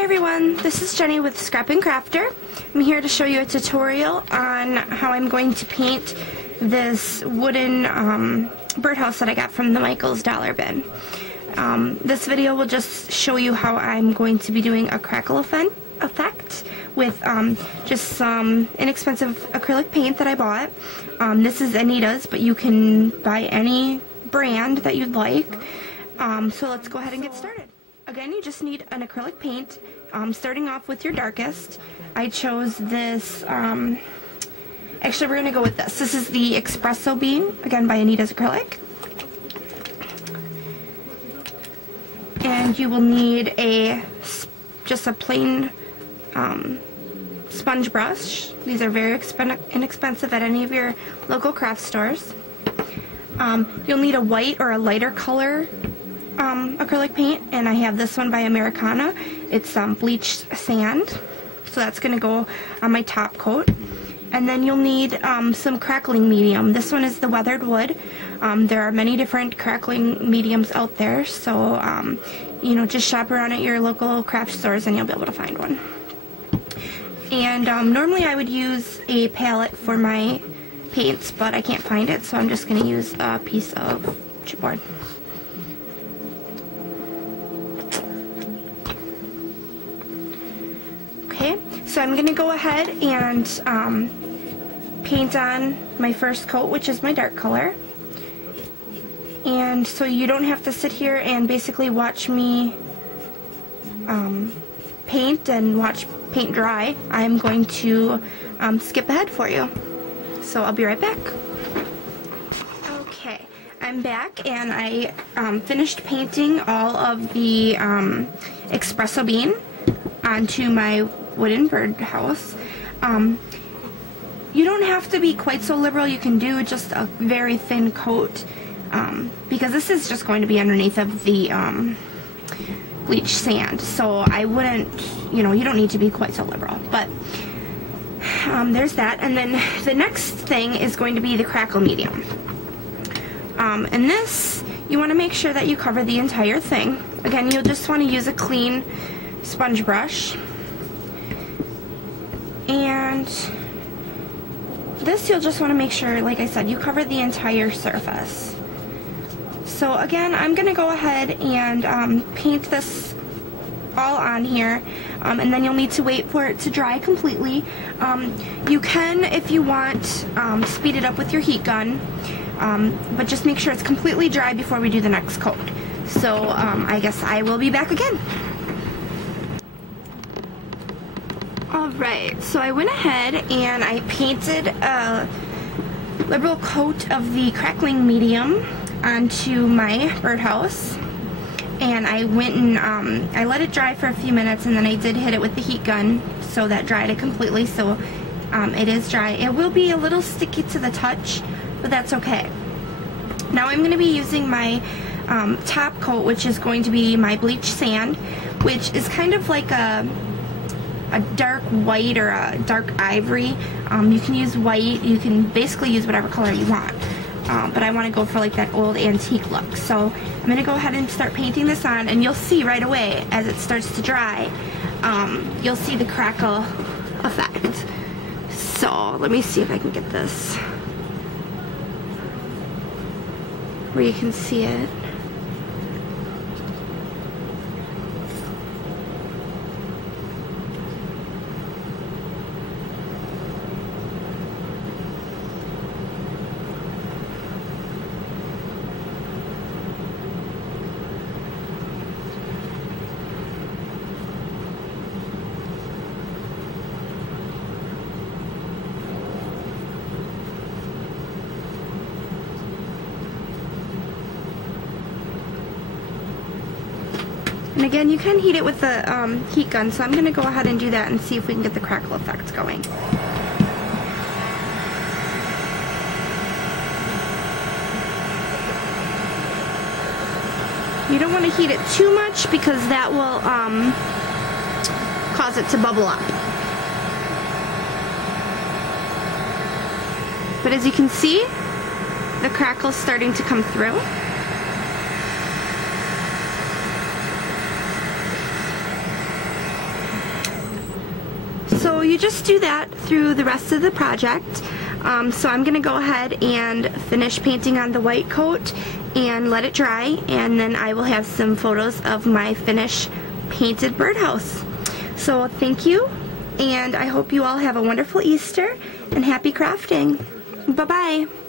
Hi everyone, this is Jenny with Scrap and Crafter. I'm here to show you a tutorial on how I'm going to paint this wooden birdhouse that I got from the Michael's Dollar Bin. This video will just show you how I'm going to be doing a crackle effect with just some inexpensive acrylic paint that I bought. This is Anita's, but you can buy any brand that you'd like. So let's go ahead and get started. Again, you just need an acrylic paint, starting off with your darkest. I chose this, actually we're going to go with this. This is the Espresso Bean, again by Anita's Acrylic. And you will need just a plain sponge brush. These are very inexpensive at any of your local craft stores. You'll need a white or a lighter color acrylic paint, and I have this one by Americana. It's bleached sand, so that's going to go on my top coat. And then you'll need some crackling medium. This one is the weathered wood. There are many different crackling mediums out there, so you know, just shop around at your local craft stores and you'll be able to find one. And normally I would use a palette for my paints, but I can't find it, so I'm just going to use a piece of chipboard. Okay, so I'm going to go ahead and paint on my first coat, which is my dark color. And so you don't have to sit here and basically watch me paint and watch paint dry. I'm going to skip ahead for you. So I'll be right back. Okay, I'm back and I finished painting all of the Espresso Bean onto my wooden birdhouse. You don't have to be quite so liberal. You can do just a very thin coat because this is just going to be underneath of the bleached sand. So I wouldn't, you know, you don't need to be quite so liberal. But there's that. And then the next thing is going to be the crackle medium. And this, you want to make sure that you cover the entire thing. Again, you'll just want to use a clean sponge brush. And this you'll just want to make sure, like I said, you cover the entire surface. So again, I'm going to go ahead and paint this all on here, and then you'll need to wait for it to dry completely. You can, if you want, speed it up with your heat gun, but just make sure it's completely dry before we do the next coat. So I guess I will be back again. Alright, so I went ahead and I painted a liberal coat of the crackling medium onto my birdhouse, and I went and I let it dry for a few minutes, and then I did hit it with the heat gun so that dried it completely. So it is dry. It will be a little sticky to the touch, but that's okay. Now I'm going to be using my top coat, which is going to be my bleached sand, which is kind of like a dark white or a dark ivory. You can use white, you can basically use whatever color you want. But I want to go for like that old antique look. So I'm going to go ahead and start painting this on, and you'll see right away as it starts to dry, you'll see the crackle effect. So let me see if I can get this where you can see it. And again, you can heat it with the heat gun, so I'm going to go ahead and do that and see if we can get the crackle effect going. You don't want to heat it too much because that will cause it to bubble up. But as you can see, the crackle's starting to come through. So you just do that through the rest of the project. So I'm going to go ahead and finish painting on the white coat and let it dry, and then I will have some photos of my finished painted birdhouse. So thank you, and I hope you all have a wonderful Easter and happy crafting. Bye-bye.